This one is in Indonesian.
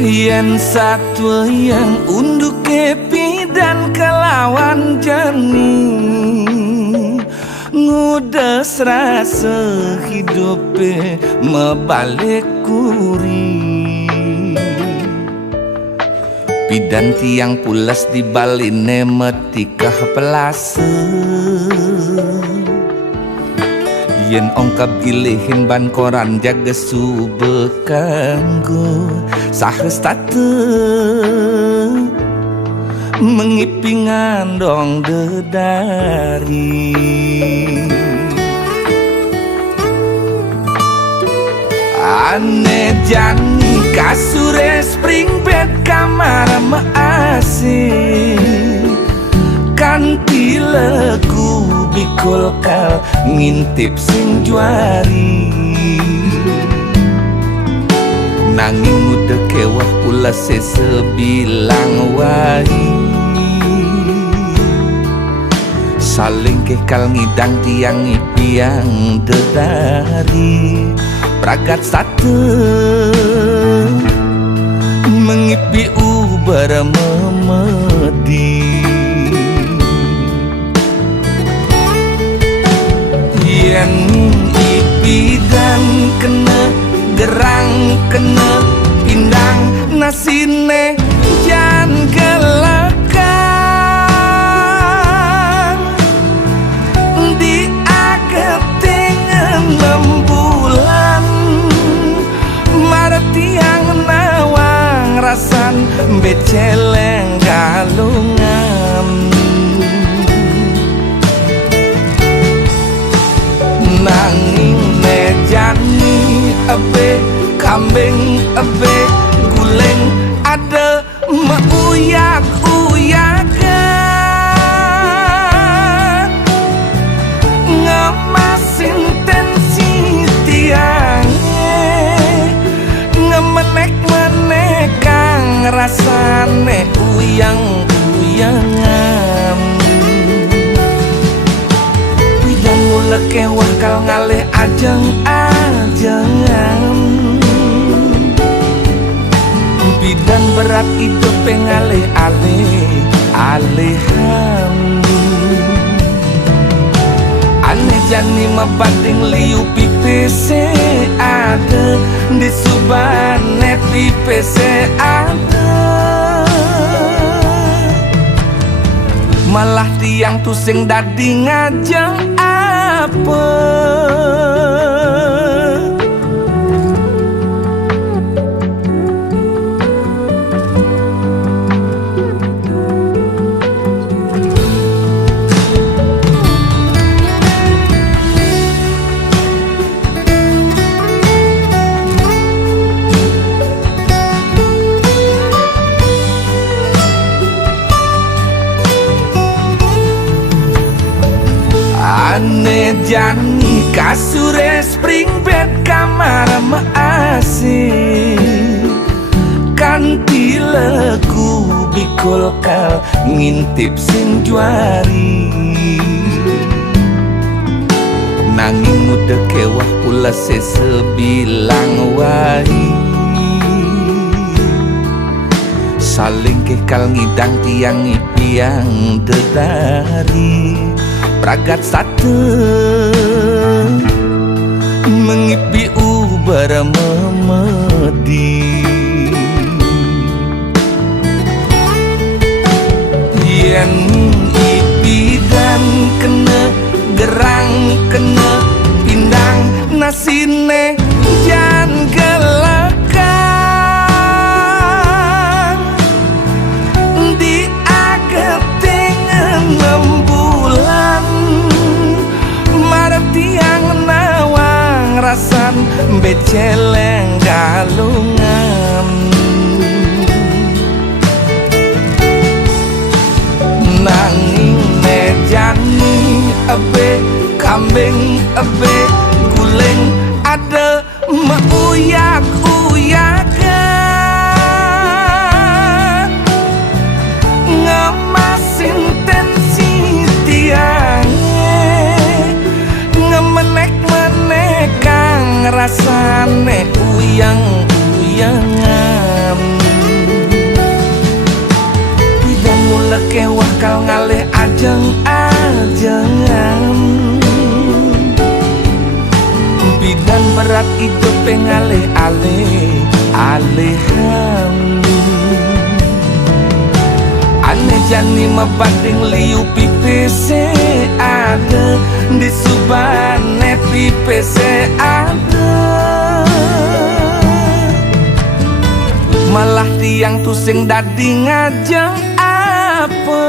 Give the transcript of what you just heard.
Yen satwa yang unduk kepi dan kelawan jani ngudes rasa hidupe mebalik kuri pidan tiang pulas di baline metikah pelase yen ongkap ilihin ban koran jaga sube kanggo sahes tate mengipingan dong dedari ane jani kasure spring bed kamar maasih kanti lagu bikul kal ngintip sing juari nanging udah kewah pula sesebilang wai saling kekal ngidang tiang ipiang dedari pragat satu mengipi ubar memedi yen ipi dan kena gerang kena pindang nasine jan gelekang di ageting 6 bulan martiang nawang rasan beceleng galungan nanging nejani abe kambing abe guleng ada meuyak-uyakan ngemasin tensi tiangnya ngemenek-menekang rasane uyang-uyangan bidang mula kewah kal ngalih ajeng-ajengan bidan berat itu pengalih-alih-alihan aneh jani mebanding liu pipese ada di subane pipese ada malah tiang tusing dadi ngajeng apa ane jani kasure spring bed kamar maasih kanti lagu bikul kal ngintip sing juari nanging udah kewah pula sesebilang wai saling kekal ngidang tiang ipiang dedari pragat satu mengipi ubar memedi yen ipi dan kena gerang kena pindang nasine jan gelekang di ageting 6 bulan martiang nawang rasan beceleng galungan nanging nejani abe kambing abe guleng ada meuyak-uyakan ngemasin tensi tiangnya ngemenek-menekang rasane uyang-uyangan lekewah kau ngalih ajeng-ajengan. Bidan berat itu pengalih-alih alihan. Aneh jani mebading liu pipese ada di subane pipese ada. Malah tiang tusing dadi ngajeng apa.